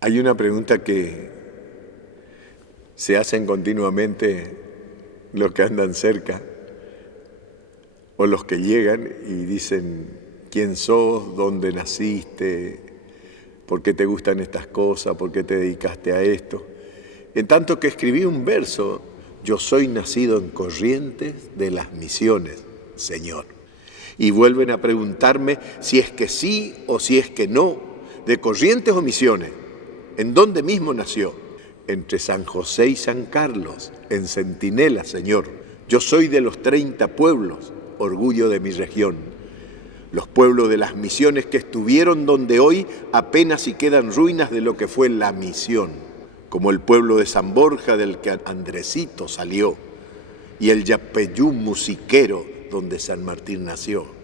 Hay una pregunta que se hacen continuamente los que andan cerca o los que llegan y dicen: ¿quién sos? ¿Dónde naciste? ¿Por qué te gustan estas cosas? ¿Por qué te dedicaste a esto? En tanto que escribí un verso: yo soy nacido en Corrientes de las Misiones, Señor. Y vuelven a preguntarme si es que sí o si es que no, de Corrientes o Misiones. ¿En dónde mismo nació? Entre San José y San Carlos, en Centinela, Señor. Yo soy de los 30 pueblos, orgullo de mi región. Los pueblos de las misiones que estuvieron donde hoy apenas si quedan ruinas de lo que fue la misión, como el pueblo de San Borja del que Andresito salió, y el Yapeyú musiquero donde San Martín nació.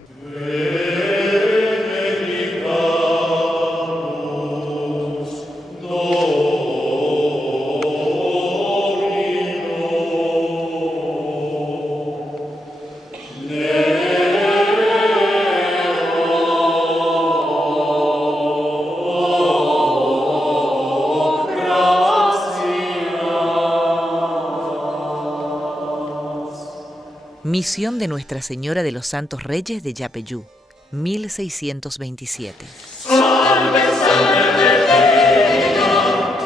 Misión de Nuestra Señora de los Santos Reyes de Yapeyú, 1627. Salve, salve, Regina.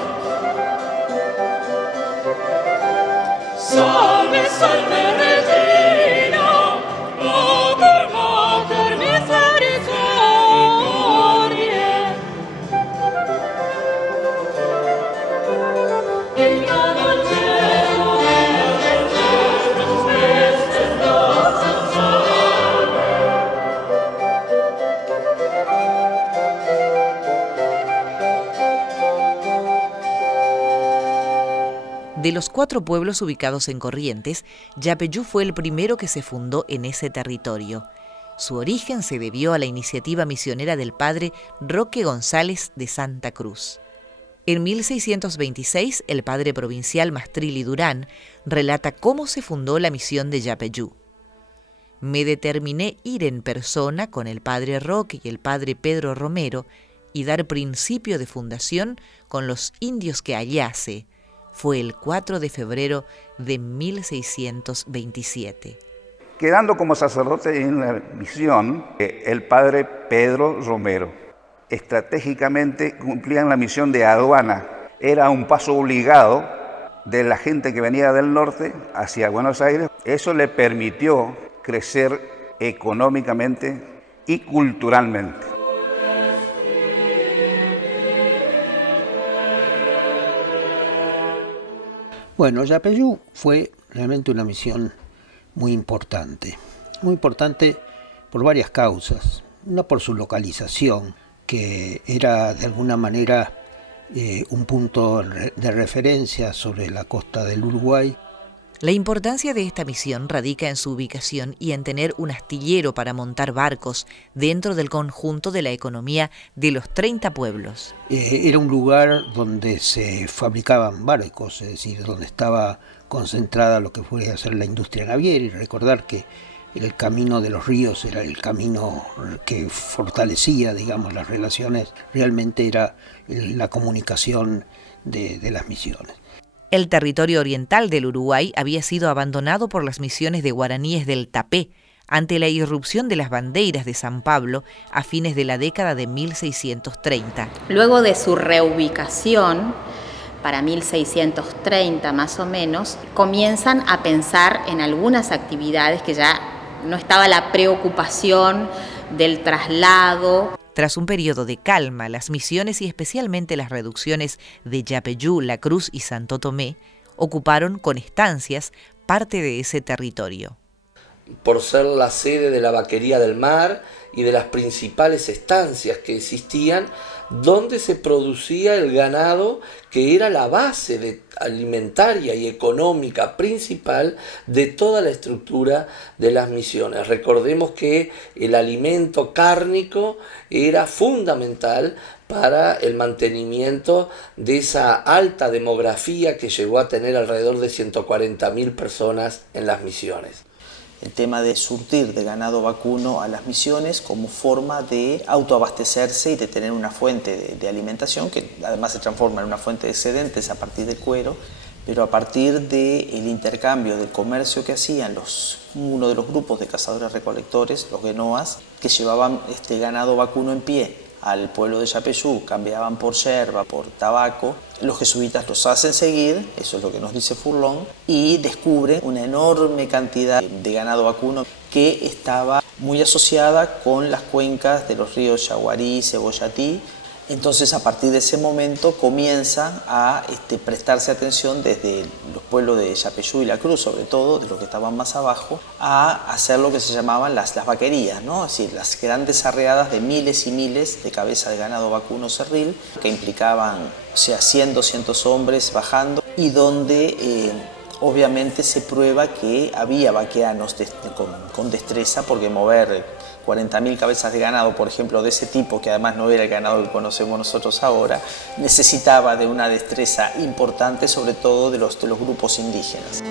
Salve, salve, Regina. Mater, mater, misericordiae. Entrada al cielo, de los 4 pueblos ubicados en Corrientes, Yapeyú fue el primero que se fundó en ese territorio. Su origen se debió a la iniciativa misionera del padre Roque González de Santa Cruz. En 1626, el padre provincial Mastrilli Durán relata cómo se fundó la misión de Yapeyú. Me determiné ir en persona con el padre Roque y el padre Pedro Romero y dar principio de fundación con los indios que hallase. Fue el 4 de febrero de 1627. Quedando como sacerdote en la misión, el padre Pedro Romero estratégicamente cumplían la misión de aduana. Era un paso obligado de la gente que venía del norte hacia Buenos Aires. Eso le permitió crecer económicamente y culturalmente. Bueno, Yapeyú fue realmente una misión muy importante por varias causas. Una por su localización, que era de alguna manera un punto de referencia sobre la costa del Uruguay. La importancia de esta misión radica en su ubicación y en tener un astillero para montar barcos dentro del conjunto de la economía de los 30 pueblos. Era un lugar donde se fabricaban barcos, es decir, donde estaba concentrada lo que fuera a ser la industria naviera, y recordar que el camino de los ríos era el camino que fortalecía, digamos, las relaciones, realmente era la comunicación de las misiones. El territorio oriental del Uruguay había sido abandonado por las misiones de guaraníes del Tapé ante la irrupción de las bandeiras de San Pablo a fines de la década de 1630. Luego de su reubicación, para 1630 más o menos, comienzan a pensar en algunas actividades que ya no estaba la preocupación del traslado. Tras un periodo de calma, las misiones y especialmente las reducciones de Yapeyú, La Cruz y Santo Tomé ocuparon con estancias parte de ese territorio. Por ser la sede de la Vaquería del Mar y de las principales estancias que existían, donde se producía el ganado, que era la base alimentaria y económica principal de toda la estructura de las misiones. Recordemos que el alimento cárnico era fundamental para el mantenimiento de esa alta demografía que llegó a tener alrededor de 140.000 personas en las misiones. el tema de surtir de ganado vacuno a las misiones como forma de autoabastecerse y de tener una fuente de alimentación que además se transforma en una fuente de excedentes a partir del cuero, pero a partir del intercambio, del comercio que hacían uno de los grupos de cazadores-recolectores, los guenoas, que llevaban este ganado vacuno en pie al pueblo de Yapeyú, cambiaban por yerba, por tabaco. Los jesuitas los hacen seguir, eso es lo que nos dice Furlón, y descubren una enorme cantidad de ganado vacuno que estaba muy asociada con las cuencas de los ríos Yaguarí y Cebollatí. Entonces, a partir de ese momento comienzan a prestarse atención desde los pueblos de Yapeyú y La Cruz, sobre todo, de los que estaban más abajo, a hacer lo que se llamaban las vaquerías, ¿no? Es decir, las grandes arreadas de miles y miles de cabezas de ganado vacuno cerril, que implicaban, 100, 200 hombres bajando, y donde obviamente se prueba que había vaqueanos con destreza, porque mover 40.000 cabezas de ganado, por ejemplo, de ese tipo, que además no era el ganado que conocemos nosotros ahora, necesitaba de una destreza importante, sobre todo de los grupos indígenas.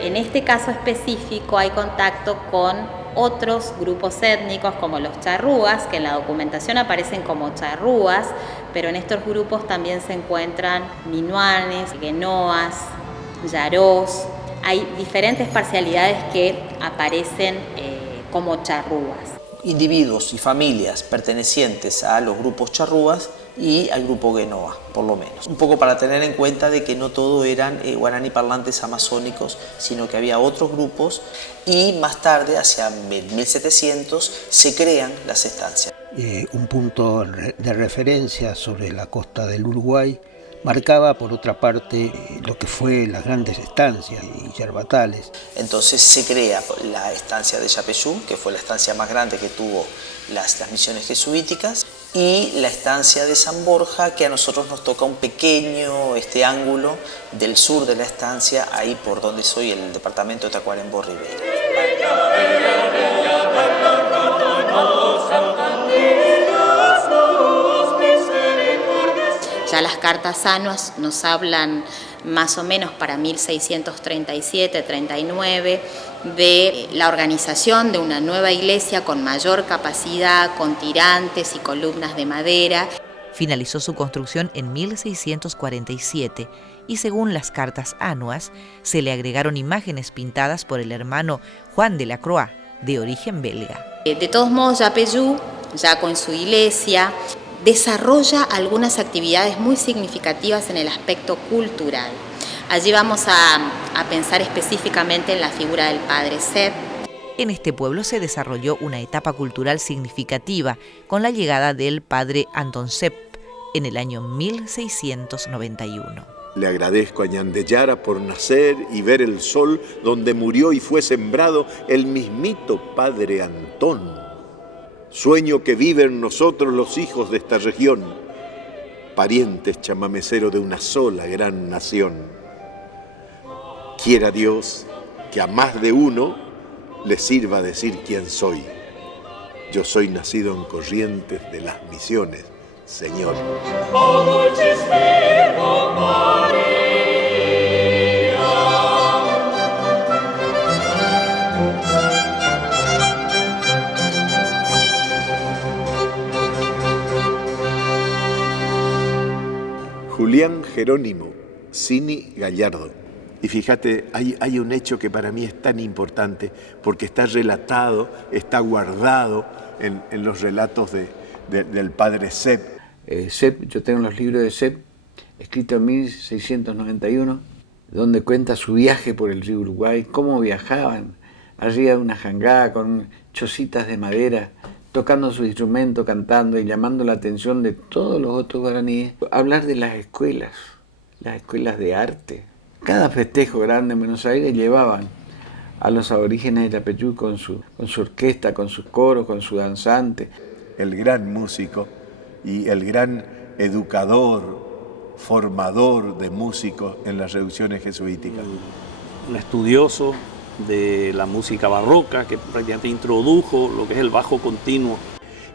En este caso específico hay contacto con otros grupos étnicos como los charrúas, que en la documentación aparecen como charrúas, pero en estos grupos también se encuentran minuanes, guenoas, yarós. Hay diferentes parcialidades que aparecen como charrúas. Individuos y familias pertenecientes a los grupos charrúas y al grupo guenoa, por lo menos. Un poco para tener en cuenta de que no todo eran guaraní parlantes amazónicos, sino que había otros grupos, y más tarde, hacia 1700, se crean las estancias. Un punto de referencia sobre la costa del Uruguay marcaba, por otra parte, lo que fue las grandes estancias y yerbatales. Entonces se crea la estancia de Yapeyú, que fue la estancia más grande que tuvo las misiones jesuíticas, y la estancia de San Borja, que a nosotros nos toca un pequeño ángulo del sur de la estancia, ahí por donde soy, el departamento de Tacuarembó Rivera. Ya las cartas anuas nos hablan más o menos para 1637-39 de la organización de una nueva iglesia con mayor capacidad, con tirantes y columnas de madera. Finalizó su construcción en 1647 y según las cartas anuas se le agregaron imágenes pintadas por el hermano Juan de la Croix, de origen belga. De todos modos, Yapeyú, ya con su iglesia, desarrolla algunas actividades muy significativas en el aspecto cultural. Allí vamos a pensar específicamente en la figura del padre Sepp. En este pueblo se desarrolló una etapa cultural significativa con la llegada del padre Anton Sepp en el año 1691. Le agradezco a Ñandeyara por nacer y ver el sol donde murió y fue sembrado el mismito padre Antón. Sueño que viven nosotros los hijos de esta región, parientes chamamecero de una sola gran nación. Quiera Dios que a más de uno le sirva decir quién soy. Yo soy nacido en Corrientes de las Misiones, Señor. Oh dulcísima María. Julián Jerónimo, Cini Gallardo. Y fíjate, hay un hecho que para mí es tan importante porque está relatado, está guardado en los relatos del padre Sepp. Sepp, yo tengo los libros de Sepp, escritos en 1691, donde cuenta su viaje por el río Uruguay, cómo viajaban arriba de una jangada con chocitas de madera, tocando su instrumento, cantando y llamando la atención de todos los otros guaraníes. Hablar de las escuelas de arte. Cada festejo grande en Buenos Aires llevaban a los aborígenes de Yapeyú con su orquesta, con sus coros, con su danzante. El gran músico y el gran educador, formador de músicos en las reducciones jesuíticas. Un estudioso de la música barroca que prácticamente introdujo lo que es el bajo continuo.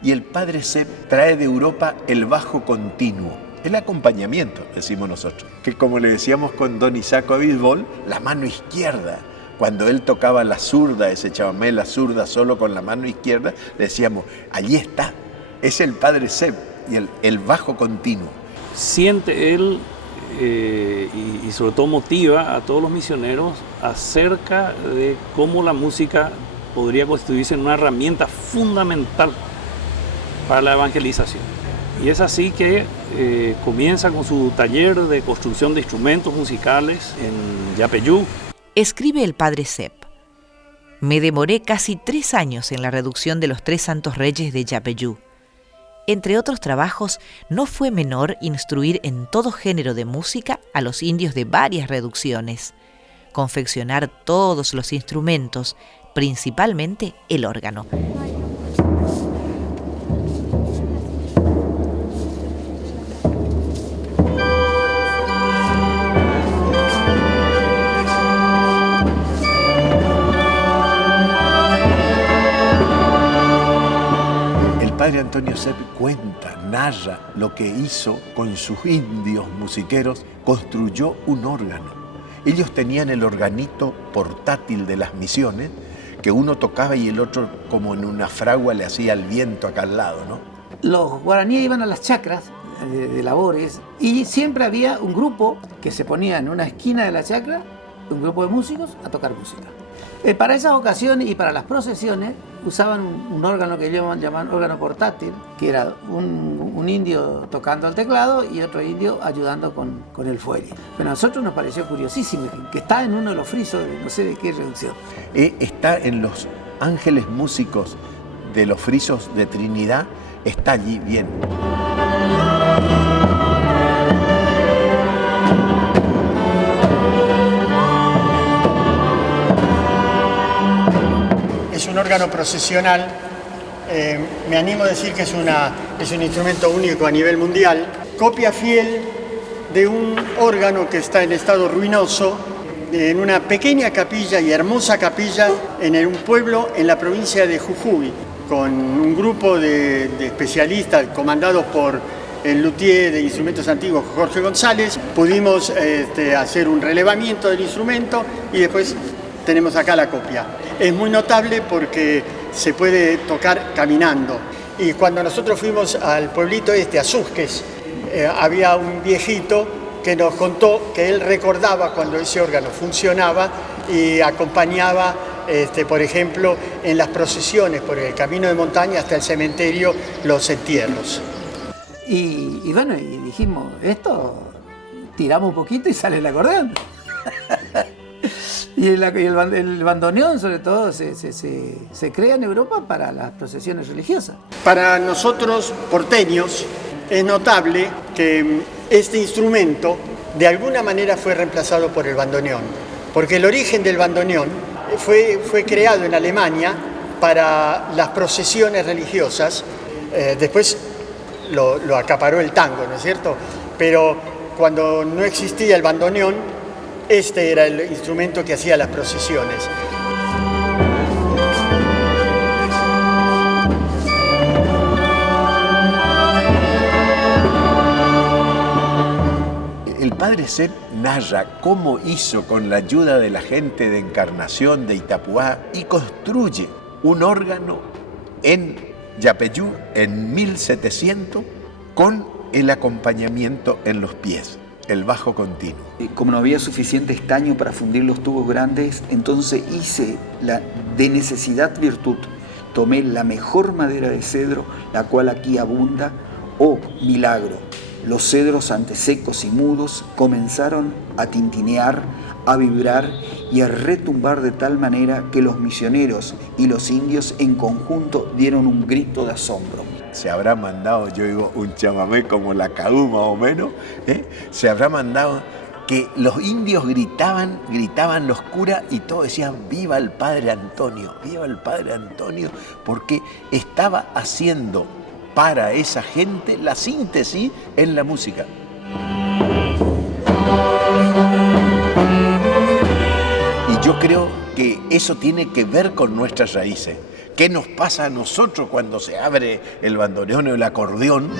Y el padre Sepp trae de Europa el bajo continuo, el acompañamiento, decimos nosotros, que como le decíamos con don Isaac Abisbol, la mano izquierda. Cuando él tocaba la zurda, ese chamamé, la zurda solo con la mano izquierda, le decíamos, allí está, es el padre Sepp y el bajo continuo. Siente él y sobre todo motiva a todos los misioneros acerca de cómo la música podría constituirse en una herramienta fundamental para la evangelización. Y es así que comienza con su taller de construcción de instrumentos musicales en Yapeyú. Escribe el padre Sepp: me demoré casi 3 años en la reducción de los 3 santos reyes de Yapeyú. Entre otros trabajos, no fue menor instruir en todo género de música a los indios de varias reducciones, confeccionar todos los instrumentos, principalmente el órgano. El padre Antonio Sepp cuenta, narra lo que hizo con sus indios musiqueros, construyó un órgano. Ellos tenían el organito portátil de las misiones, que uno tocaba y el otro como en una fragua le hacía el viento acá al lado, ¿no? Los guaraníes iban a las chacras de labores y siempre había un grupo que se ponía en una esquina de la chacra, un grupo de músicos, a tocar música. Para esas ocasiones y para las procesiones usaban un órgano que llamaban órgano portátil, que era un indio tocando al teclado y otro indio ayudando con el fuelle. Pero a nosotros nos pareció curiosísimo, que está en uno de los frisos, no sé de qué reducción. Está en los ángeles músicos de los frisos de Trinidad, está allí bien. Es un órgano procesional, me animo a decir que es un instrumento único a nivel mundial, copia fiel de un órgano que está en estado ruinoso, en una pequeña capilla y hermosa capilla en un pueblo en la provincia de Jujuy, con un grupo de especialistas comandados por el luthier de instrumentos antiguos Jorge González. Pudimos hacer un relevamiento del instrumento y después tenemos acá la copia. Es muy notable porque se puede tocar caminando. Y cuando nosotros fuimos al pueblito a Susques, había un viejito que nos contó que él recordaba cuando ese órgano funcionaba y acompañaba, por ejemplo, en las procesiones por el camino de montaña hasta el cementerio, los entierros. Y bueno, y dijimos, esto tiramos un poquito y sale el acordeón. Y el bandoneón, sobre todo, se crea en Europa para las procesiones religiosas. Para nosotros, porteños, es notable que este instrumento de alguna manera fue reemplazado por el bandoneón, porque el origen del bandoneón fue creado en Alemania para las procesiones religiosas, después lo acaparó el tango, ¿no es cierto? Pero cuando no existía el bandoneón, este era el instrumento que hacía las procesiones. El padre Sepp narra cómo hizo con la ayuda de la gente de Encarnación de Itapuá y construye un órgano en Yapeyú en 1700 con el acompañamiento en los pies, el bajo continuo. Como no había suficiente estaño para fundir los tubos grandes, entonces hice de necesidad virtud. Tomé la mejor madera de cedro, la cual aquí abunda. ¡Oh, milagro! Los cedros, antes secos y mudos, comenzaron a tintinear, a vibrar y a retumbar de tal manera que los misioneros y los indios en conjunto dieron un grito de asombro. Se habrá mandado, yo digo, un chamamé como la caú más o menos, se habrá mandado que los indios gritaban los curas y todos decían viva el Padre Antonio, porque estaba haciendo para esa gente la síntesis en la música. Y yo creo que eso tiene que ver con nuestras raíces, ¿Qué nos pasa a nosotros cuando se abre el bandoneón o el acordeón?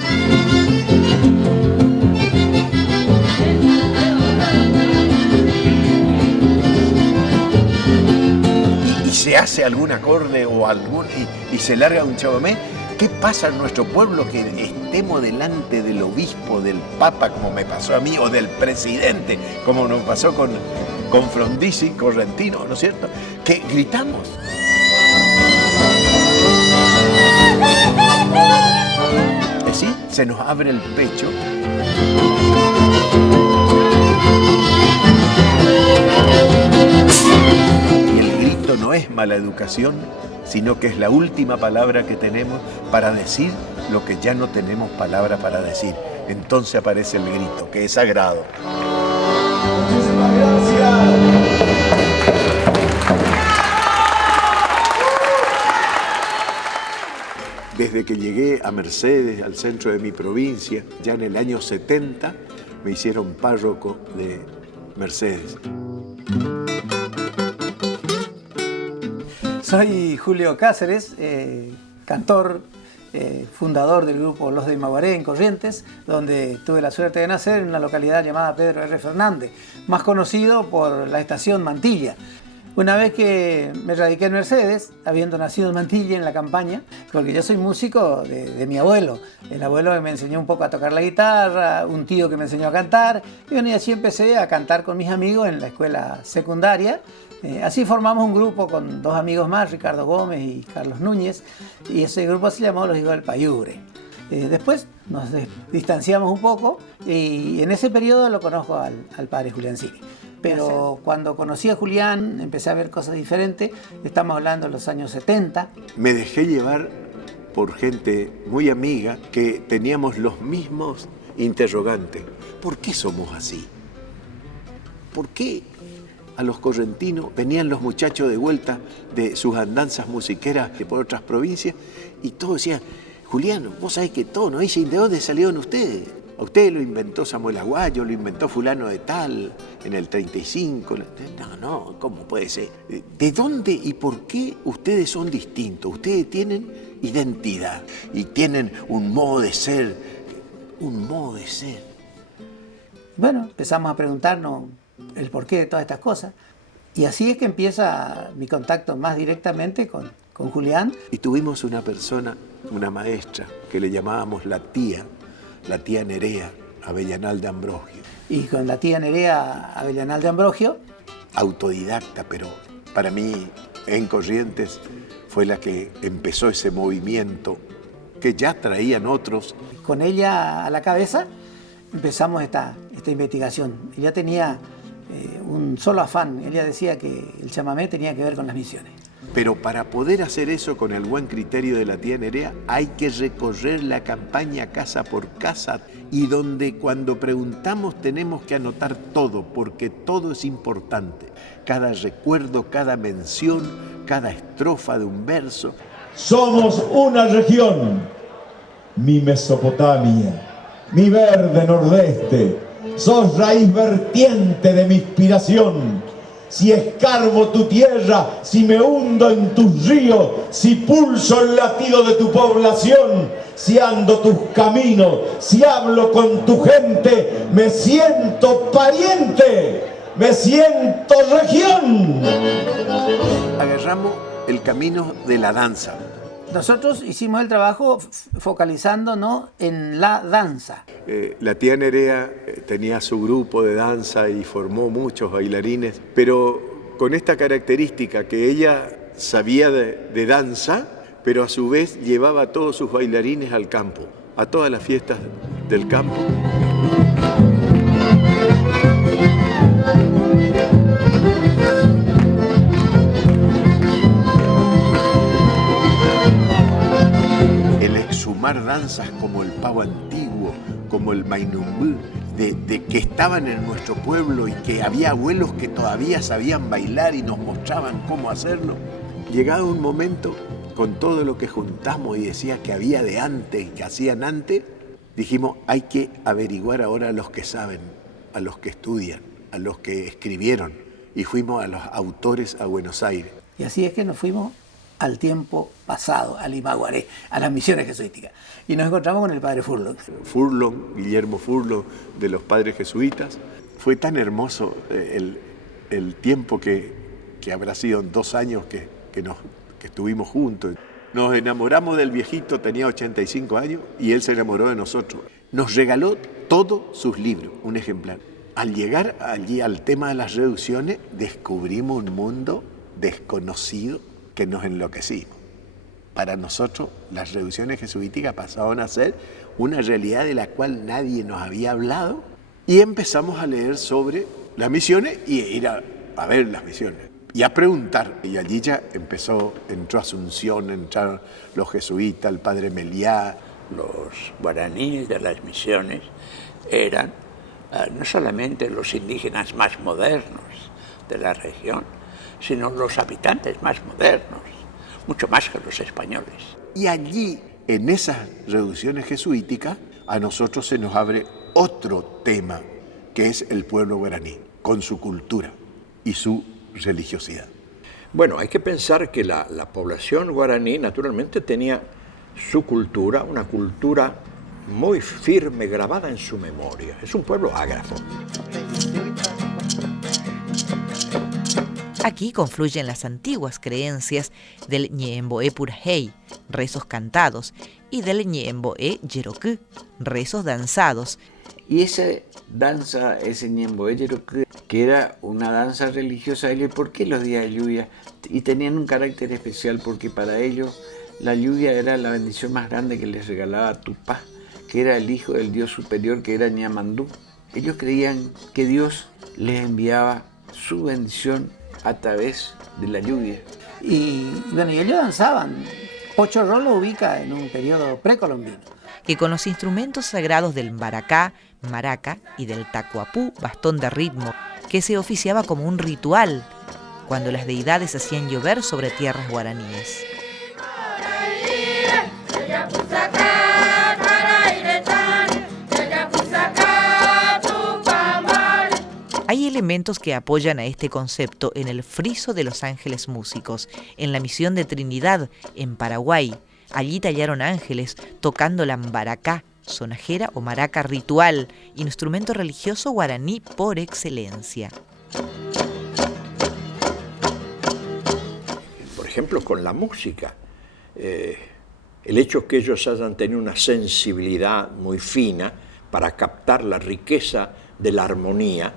Y se hace algún acorde o y se larga un chamamé. ¿Qué pasa en nuestro pueblo que estemos delante del obispo, del papa, como me pasó a mí, o del presidente, como nos pasó con Frondizi, Correntino, ¿no es cierto? Que gritamos. ¿Sí? Se nos abre el pecho. Y el grito no es mala educación, sino que es la última palabra que tenemos para decir lo que ya no tenemos palabra para decir. Entonces aparece el grito, que es sagrado. Muchísimas gracias. Desde que llegué a Mercedes, al centro de mi provincia, ya en el año 70, me hicieron párroco de Mercedes. Soy Julio Cáceres, cantor, fundador del grupo Los de Maguaré en Corrientes, donde tuve la suerte de nacer en una localidad llamada Pedro R. Fernández, más conocido por la estación Mantilla. Una vez que me radiqué en Mercedes, habiendo nacido en Mantilla en la campaña, porque yo soy músico de mi abuelo. El abuelo me enseñó un poco a tocar la guitarra, un tío que me enseñó a cantar, y bueno, y así empecé a cantar con mis amigos en la escuela secundaria. Así formamos un grupo con dos amigos más, Ricardo Gómez y Carlos Núñez, y ese grupo se llamó Los Hijos del Payure. Después nos distanciamos un poco y en ese periodo lo conozco al padre Julián Cini. Pero cuando conocí a Julián empecé a ver cosas diferentes, estamos hablando de los años 70. Me dejé llevar por gente muy amiga que teníamos los mismos interrogantes. ¿Por qué somos así? ¿Por qué a los correntinos venían los muchachos de vuelta de sus andanzas musiqueras por otras provincias y todos decían, Julián, vos sabés que todo, ¿no? ¿De dónde salieron ustedes? A usted lo inventó Samuel Aguayo, lo inventó fulano de tal, en el 35. No, ¿cómo puede ser? ¿De dónde y por qué ustedes son distintos? Ustedes tienen identidad y tienen un modo de ser, Bueno, empezamos a preguntarnos el porqué de todas estas cosas. Y así es que empieza mi contacto más directamente con Julián. Y tuvimos una persona, una maestra, que le llamábamos la tía Nerea Avellanal de Ambrogio. Y con la tía Nerea Avellanal de Ambrogio. Autodidacta, pero para mí en Corrientes fue la que empezó ese movimiento que ya traían otros. Con ella a la cabeza empezamos esta investigación. Ella tenía un solo afán. Ella decía que el chamamé tenía que ver con las misiones. Pero para poder hacer eso con el buen criterio de la tía Nerea hay que recorrer la campaña casa por casa y donde cuando preguntamos tenemos que anotar todo porque todo es importante. Cada recuerdo, cada mención, cada estrofa de un verso. Somos una región, mi Mesopotamia, mi verde nordeste, sos raíz vertiente de mi inspiración. Si escarbo tu tierra, si me hundo en tus ríos, si pulso el latido de tu población, si ando tus caminos, si hablo con tu gente, me siento pariente, me siento región. Agarramos el camino de la danza. Nosotros hicimos el trabajo focalizándonos en la danza. La tía Nerea tenía su grupo de danza y formó muchos bailarines, pero con esta característica que ella sabía de danza, pero a su vez llevaba a todos sus bailarines al campo, a todas las fiestas del campo. Sumar danzas como el pavo antiguo, como el mainumbú, de que estaban en nuestro pueblo y que había abuelos que todavía sabían bailar y nos mostraban cómo hacerlo. Llegado un momento, con todo lo que juntamos y decía que había de antes y que hacían antes, dijimos, hay que averiguar ahora a los que saben, a los que estudian, a los que escribieron. Y fuimos a los autores a Buenos Aires. Y así es que nos fuimos al tiempo pasado, al Imaguaré, a las misiones jesuíticas. Y nos encontramos con el padre Furlong. Furlong, Guillermo Furlong, de los padres jesuitas. Fue tan hermoso el tiempo que habrá sido 2 años que estuvimos juntos. Nos enamoramos del viejito, tenía 85 años, y él se enamoró de nosotros. Nos regaló todos sus libros, un ejemplar. Al llegar allí al tema de las reducciones, descubrimos un mundo desconocido que nos enloquecimos. Para nosotros, las reducciones jesuíticas pasaban a ser una realidad de la cual nadie nos había hablado, y empezamos a leer sobre las misiones y ir a ver las misiones y a preguntar. Y allí ya entró Asunción, entraron los jesuitas, el padre Meliá. Los guaraníes de las misiones eran no solamente los indígenas más modernos de la región, sino los habitantes más modernos, mucho más que los españoles. Y allí, en esas reducciones jesuíticas, a nosotros se nos abre otro tema, que es el pueblo guaraní, con su cultura y su religiosidad. Bueno, hay que pensar que la población guaraní naturalmente tenía su cultura, una cultura muy firme, grabada en su memoria. Es un pueblo ágrafo. Aquí confluyen las antiguas creencias del Ñeemboé Purahey, rezos cantados, y del Ñeemboé Yerokú, rezos danzados. Y esa danza, ese Ñeemboé Yerokú, que era una danza religiosa, ¿por qué los días de lluvia? Y tenían un carácter especial porque para ellos la lluvia era la bendición más grande que les regalaba Tupá, que era el hijo del dios superior, que era Ñamandú. Ellos creían que Dios les enviaba su bendición a través de la lluvia. Y bueno, y ellos danzaban. Pochorró lo ubica en un periodo precolombino. Que con los instrumentos sagrados del mbaracá, maraca y del tacuapú, bastón de ritmo, que se oficiaba como un ritual cuando las deidades hacían llover sobre tierras guaraníes. Hay elementos que apoyan a este concepto en el friso de los ángeles músicos, en la misión de Trinidad, en Paraguay. Allí tallaron ángeles tocando la mbaracá, sonajera o maraca ritual, instrumento religioso guaraní por excelencia. Por ejemplo, con la música. El hecho que ellos hayan tenido una sensibilidad muy fina para captar la riqueza de la armonía.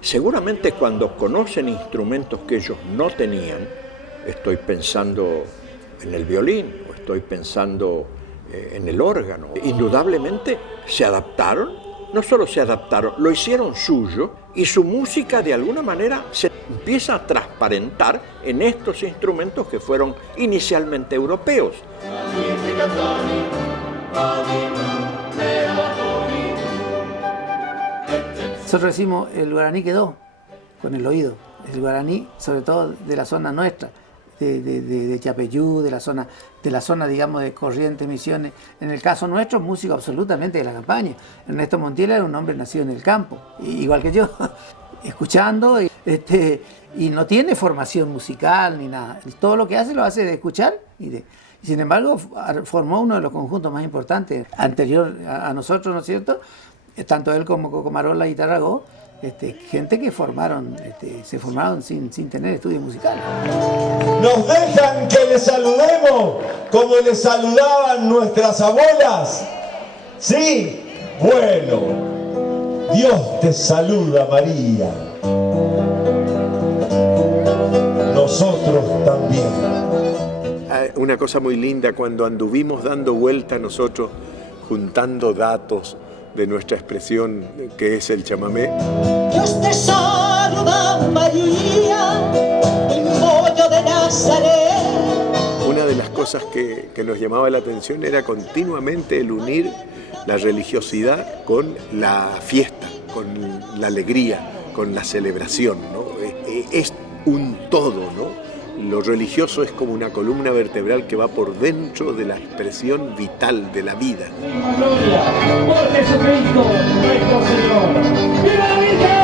Seguramente cuando conocen instrumentos que ellos no tenían, estoy pensando en el violín o estoy pensando en el órgano, indudablemente se adaptaron, no solo se adaptaron, lo hicieron suyo y su música de alguna manera se empieza a transparentar en estos instrumentos que fueron inicialmente europeos. Nosotros decimos, el guaraní quedó con el oído. El guaraní, sobre todo de la zona nuestra, de Yapeyú, de la zona, digamos, de Corrientes, Misiones. En el caso nuestro, músico absolutamente de la campaña. Ernesto Montiel era un hombre nacido en el campo, igual que yo, escuchando, y no tiene formación musical ni nada. Todo lo que hace lo hace de escuchar y sin embargo formó uno de los conjuntos más importantes anterior a nosotros, ¿no es cierto? Tanto él como Cocomarola y Tarragó, gente que se formaron sin tener estudios musicales. ¿Nos dejan que les saludemos como les saludaban nuestras abuelas? ¿Sí? Bueno, Dios te saluda, María. Nosotros también. Una cosa muy linda, cuando anduvimos dando vuelta nosotros, juntando datos de nuestra expresión que es el chamamé. Dios te saluda, María, el pollo de Nazaret. Una de las cosas que nos llamaba la atención era continuamente el unir la religiosidad con la fiesta, con la alegría, con la celebración, ¿no? Es un todo, ¿no? lo religioso es como una columna vertebral que va por dentro de la expresión vital de la vida. Gloria por Jesucristo nuestro Señor. ¡Viva la Virgen!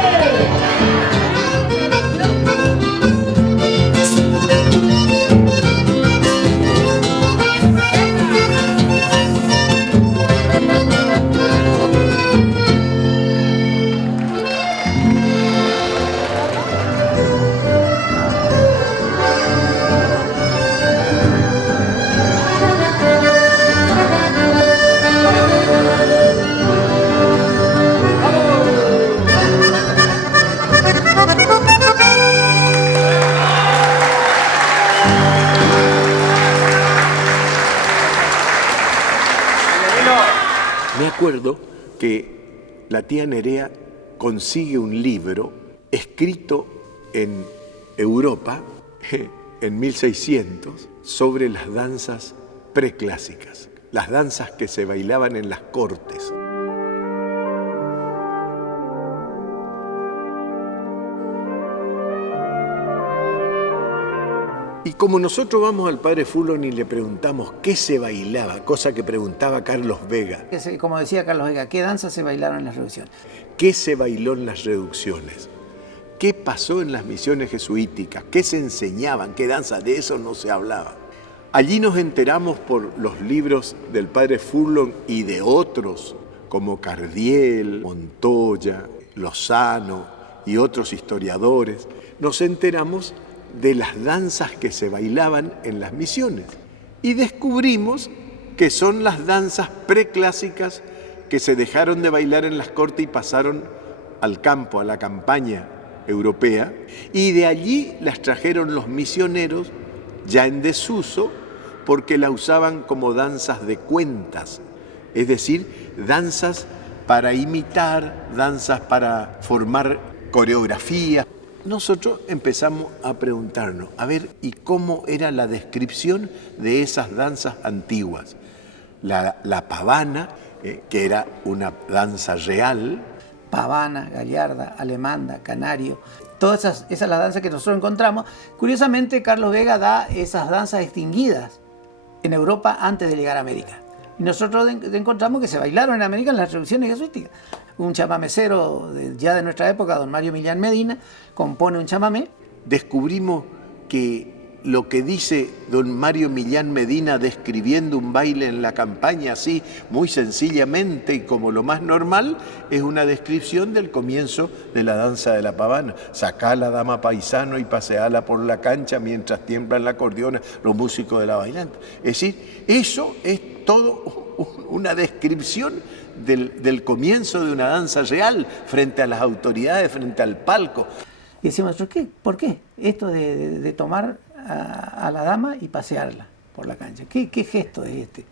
Me acuerdo que la tía Nerea consigue un libro escrito en Europa en 1600 sobre las danzas preclásicas, las danzas que se bailaban en las cortes. Y como nosotros vamos al padre Furlong y le preguntamos qué se bailaba, cosa que preguntaba Carlos Vega. Como decía Carlos Vega, ¿qué danzas se bailaron en las reducciones? ¿Qué se bailó en las reducciones? ¿Qué pasó en las misiones jesuíticas? ¿Qué se enseñaban? ¿Qué danzas? De eso no se hablaba. Allí nos enteramos por los libros del padre Furlong y de otros, como Cardiel, Montoya, Lozano y otros historiadores, nos enteramos de las danzas que se bailaban en las misiones y descubrimos que son las danzas preclásicas que se dejaron de bailar en las cortes y pasaron al campo, a la campaña europea, y de allí las trajeron los misioneros ya en desuso porque la usaban como danzas de cuentas, es decir, danzas para imitar, danzas para formar coreografías. Nosotros empezamos a preguntarnos, a ver, ¿y cómo era la descripción de esas danzas antiguas? La pavana, que era una danza real. Pavana, gallarda, alemanda, canario, todas esas las danzas que nosotros encontramos. Curiosamente, Carlos Vega da esas danzas extinguidas en Europa antes de llegar a América. Y nosotros encontramos que se bailaron en América en las revoluciones jesuíticas. Un chamamecero ya de nuestra época, don Mario Millán Medina, compone un chamamé. Descubrimos que lo que dice don Mario Millán Medina describiendo un baile en la campaña así, muy sencillamente y como lo más normal, es una descripción del comienzo de la danza de la pavana. Sacá la dama paisano y paseala por la cancha mientras tiemblan la acordeona los músicos de la bailanta. Es decir, eso es todo una descripción del comienzo de una danza real frente a las autoridades, frente al palco. Y decimos, ¿por qué? Esto de tomar a la dama y pasearla por la cancha. ¿Qué gesto es este?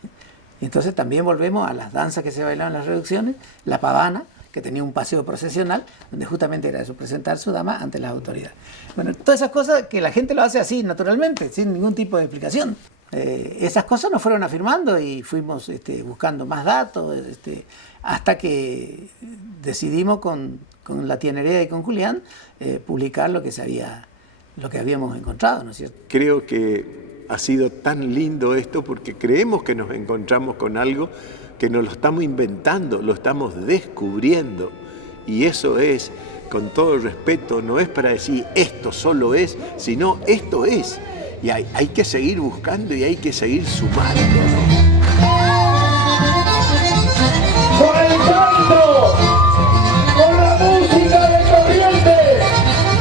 Y entonces también volvemos a las danzas que se bailaban en las reducciones, la pavana, que tenía un paseo procesional, donde justamente era eso, presentar su dama ante las autoridades. Bueno, todas esas cosas que la gente lo hace así, naturalmente, sin ningún tipo de explicación. Esas cosas nos fueron afirmando y fuimos buscando más datos, hasta que decidimos con la tía Nerea y con Julián publicar lo que habíamos encontrado, ¿no es cierto? Creo que ha sido tan lindo esto porque creemos que nos encontramos con algo que nos lo estamos inventando, lo estamos descubriendo. Y eso es, con todo el respeto, no es para decir esto solo es, sino esto es. Y hay que seguir buscando y hay que seguir sumando, ¿no? ¡Con el canto! ¡Con la música de Corrientes!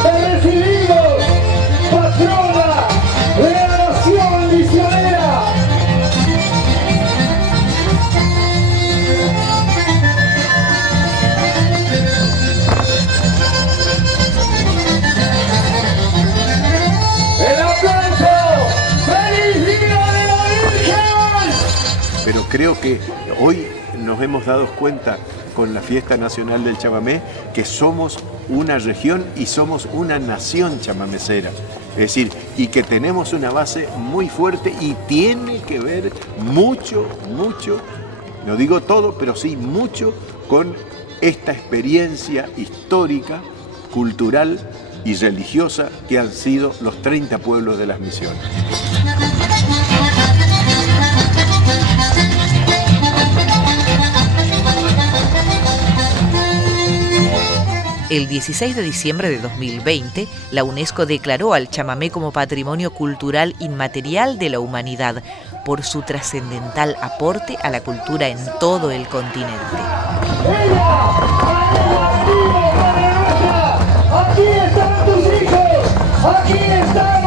¡Te recibimos, patrona de la nación misionera! ¡El aplauso! ¡Feliz Día de la Virgen! Pero creo que hoy nos hemos dado cuenta con la Fiesta Nacional del Chamamé que somos una región y somos una nación chamamecera. Es decir, y que tenemos una base muy fuerte y tiene que ver mucho, no digo todo, pero sí mucho con esta experiencia histórica, cultural y religiosa que han sido los 30 pueblos de las misiones. El 16 de diciembre de 2020, la UNESCO declaró al chamamé como Patrimonio Cultural Inmaterial de la Humanidad por su trascendental aporte a la cultura en todo el continente. Aquí están tus hijos, aquí están